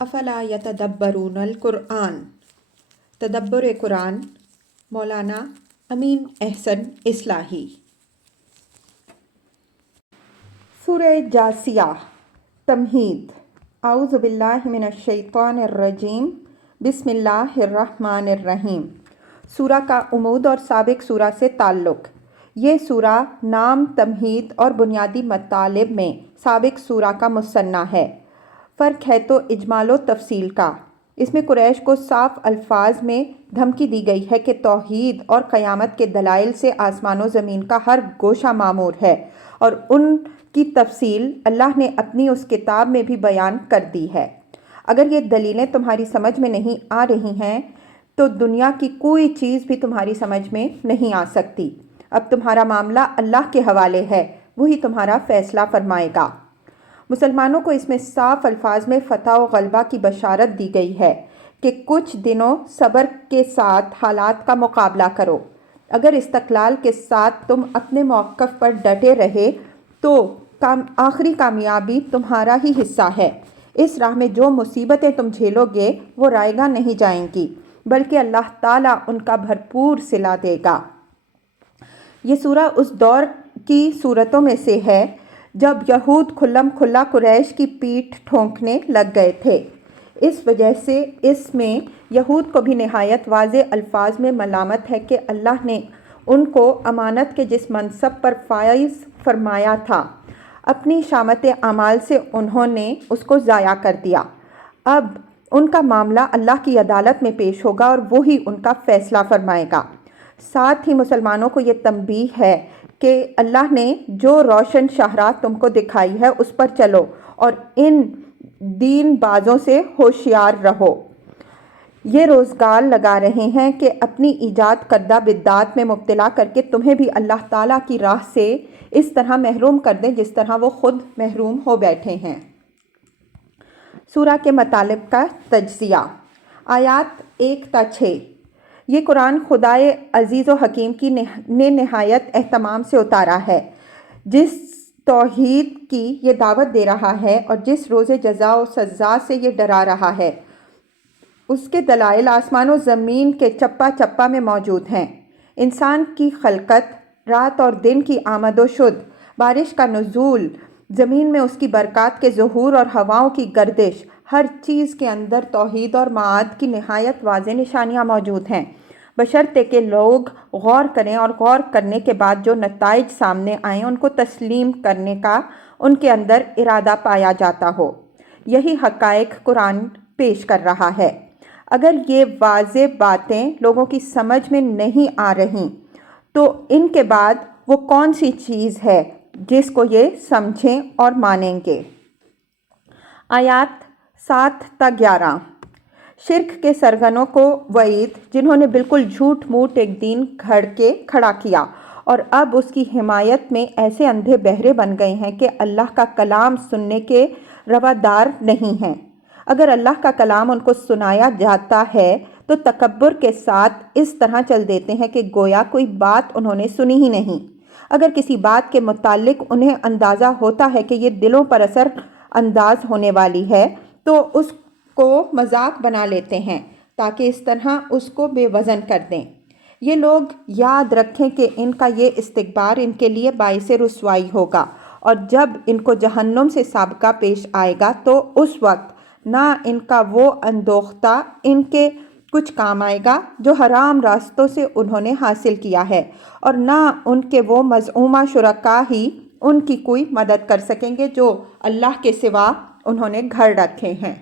افلا یتدبرون القرآن، تدبر قرآن، مولانا امین احسن اصلاحی۔ سورہ جاثیہ، تمہید۔ اعوذ باللہ من الشیطان الرجیم، بسم اللہ الرحمن الرحیم۔ سورہ کا عمود اور سابق سورہ سے تعلق۔ یہ سورہ نام، تمہید اور بنیادی مطالب میں سابق سورہ کا مثنیٰ ہے۔ فرق ہے تو اجمال و تفصیل کا۔ اس میں قریش کو صاف الفاظ میں دھمکی دی گئی ہے کہ توحید اور قیامت کے دلائل سے آسمان و زمین کا ہر گوشہ معمور ہے، اور ان کی تفصیل اللہ نے اپنی اس کتاب میں بھی بیان کر دی ہے۔ اگر یہ دلیلیں تمہاری سمجھ میں نہیں آ رہی ہیں تو دنیا کی کوئی چیز بھی تمہاری سمجھ میں نہیں آ سکتی۔ اب تمہارا معاملہ اللہ کے حوالے ہے، وہی تمہارا فیصلہ فرمائے گا۔ مسلمانوں کو اس میں صاف الفاظ میں فتح و غلبہ کی بشارت دی گئی ہے کہ کچھ دنوں صبر کے ساتھ حالات کا مقابلہ کرو۔ اگر استقلال کے ساتھ تم اپنے موقف پر ڈٹے رہے تو آخری کامیابی تمہارا ہی حصہ ہے۔ اس راہ میں جو مصیبتیں تم جھیلو گے وہ رائیگاں نہیں جائیں گی، بلکہ اللہ تعالیٰ ان کا بھرپور صلہ دے گا۔ یہ سورہ اس دور کی سورتوں میں سے ہے جب یہود کھلم کھلا قریش کی پیٹھ ٹھونکنے لگ گئے تھے۔ اس وجہ سے اس میں یہود کو بھی نہایت واضح الفاظ میں ملامت ہے کہ اللہ نے ان کو امانت کے جس منصب پر فائز فرمایا تھا، اپنی شامت اعمال سے انہوں نے اس کو ضائع کر دیا۔ اب ان کا معاملہ اللہ کی عدالت میں پیش ہوگا اور وہی ان کا فیصلہ فرمائے گا۔ ساتھ ہی مسلمانوں کو یہ تنبیہ ہے کہ اللہ نے جو روشن شاہراہ تم کو دکھائی ہے اس پر چلو اور ان دین بازوں سے ہوشیار رہو۔ یہ روزگار لگا رہے ہیں کہ اپنی ایجاد کردہ بدعات میں مبتلا کر کے تمہیں بھی اللہ تعالیٰ کی راہ سے اس طرح محروم کر دیں جس طرح وہ خود محروم ہو بیٹھے ہیں۔ سورہ کے مطالب کا تجزیہ۔ آیات 1 تا 6۔ یہ قرآن خدائے عزیز و حکیم نے نہایت اہتمام سے اتارا ہے، جس توحید کی یہ دعوت دے رہا ہے اور جس روز جزا و سزا سے یہ ڈرا رہا ہے۔ اس کے دلائل آسمان و زمین کے چپا چپا میں موجود ہیں۔ انسان کی خلقت، رات اور دن کی آمد و شد، بارش کا نزول، زمین میں اس کی برکات کے ظہور اور ہواؤں کی گردش، ہر چیز کے اندر توحید اور معاد کی نہایت واضح نشانیاں موجود ہیں، بشرطے کہ لوگ غور کریں اور غور کرنے کے بعد جو نتائج سامنے آئیں ان کو تسلیم کرنے کا ان کے اندر ارادہ پایا جاتا ہو۔ یہی حقائق قرآن پیش کر رہا ہے۔ اگر یہ واضح باتیں لوگوں کی سمجھ میں نہیں آ رہیں تو ان کے بعد وہ کون سی چیز ہے جس کو یہ سمجھیں اور مانیں گے۔ آیات 7 تا 11۔ شرک کے سرگنوں کو وعید، جنہوں نے بالکل جھوٹ موٹ ایک دین گھڑ کے کھڑا کیا اور اب اس کی حمایت میں ایسے اندھے بہرے بن گئے ہیں کہ اللہ کا کلام سننے کے روادار نہیں ہیں۔ اگر اللہ کا کلام ان کو سنایا جاتا ہے تو تکبر کے ساتھ اس طرح چل دیتے ہیں کہ گویا کوئی بات انہوں نے سنی ہی نہیں۔ اگر کسی بات کے متعلق انہیں اندازہ ہوتا ہے کہ یہ دلوں پر اثر انداز ہونے والی ہے تو اس کو مذاق بنا لیتے ہیں تاکہ اس طرح اس کو بے وزن کر دیں۔ یہ لوگ یاد رکھیں کہ ان کا یہ استکبار ان کے لیے باعث رسوائی ہوگا، اور جب ان کو جہنم سے سابقہ پیش آئے گا تو اس وقت نہ ان کا وہ اندوختہ ان کے کچھ کام آئے گا جو حرام راستوں سے انہوں نے حاصل کیا ہے، اور نہ ان کے وہ مزعومہ شرکا ہی ان کی کوئی مدد کر سکیں گے جو اللہ کے سوا انہوں نے گھڑ رکھے ہیں۔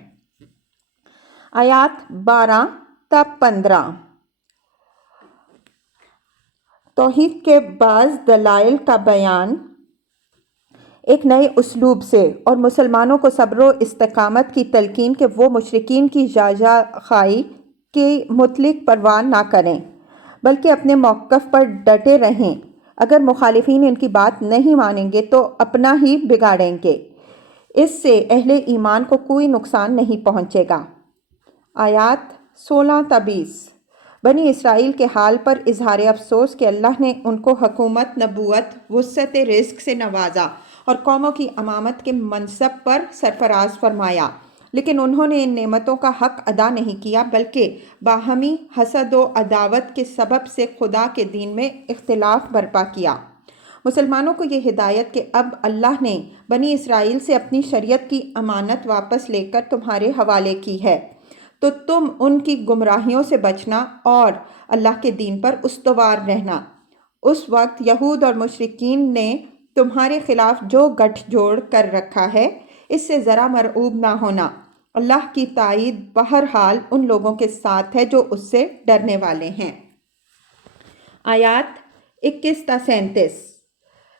آیات 12 تا 15۔ توحید کے بعض دلائل کا بیان ایک نئے اسلوب سے اور مسلمانوں کو صبر و استقامت کی تلقین کہ وہ مشرکین کی جاجا خائی کے متعلق پرواہ نہ کریں بلکہ اپنے موقف پر ڈٹے رہیں۔ اگر مخالفین ان کی بات نہیں مانیں گے تو اپنا ہی بگاڑیں گے، اس سے اہل ایمان کو کوئی نقصان نہیں پہنچے گا۔ آیات 16 تا 20۔ بنی اسرائیل کے حال پر اظہار افسوس کہ اللہ نے ان کو حکومت، نبوت، وسعت رزق سے نوازا اور قوموں کی امامت کے منصب پر سرفراز فرمایا، لیکن انہوں نے ان نعمتوں کا حق ادا نہیں کیا، بلکہ باہمی حسد و عداوت کے سبب سے خدا کے دین میں اختلاف برپا کیا۔ مسلمانوں کو یہ ہدایت کہ اب اللہ نے بنی اسرائیل سے اپنی شریعت کی امانت واپس لے کر تمہارے حوالے کی ہے، تو تم ان کی گمراہیوں سے بچنا اور اللہ کے دین پر استوار رہنا۔ اس وقت یہود اور مشرکین نے تمہارے خلاف جو گٹھ جوڑ کر رکھا ہے، اس سے ذرا مرعوب نہ ہونا۔ اللہ کی تائید بہرحال ان لوگوں کے ساتھ ہے جو اس سے ڈرنے والے ہیں۔ آیات 21 تا 37۔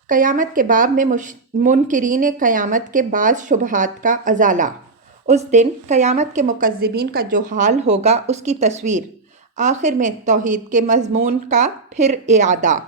قیامت کے باب میں منکرین قیامت کے بعض شبہات کا ازالہ۔ اس دن قیامت کے مکذبین کا جو حال ہوگا اس کی تصویر۔ آخر میں توحید کے مضمون کا پھر اعادہ۔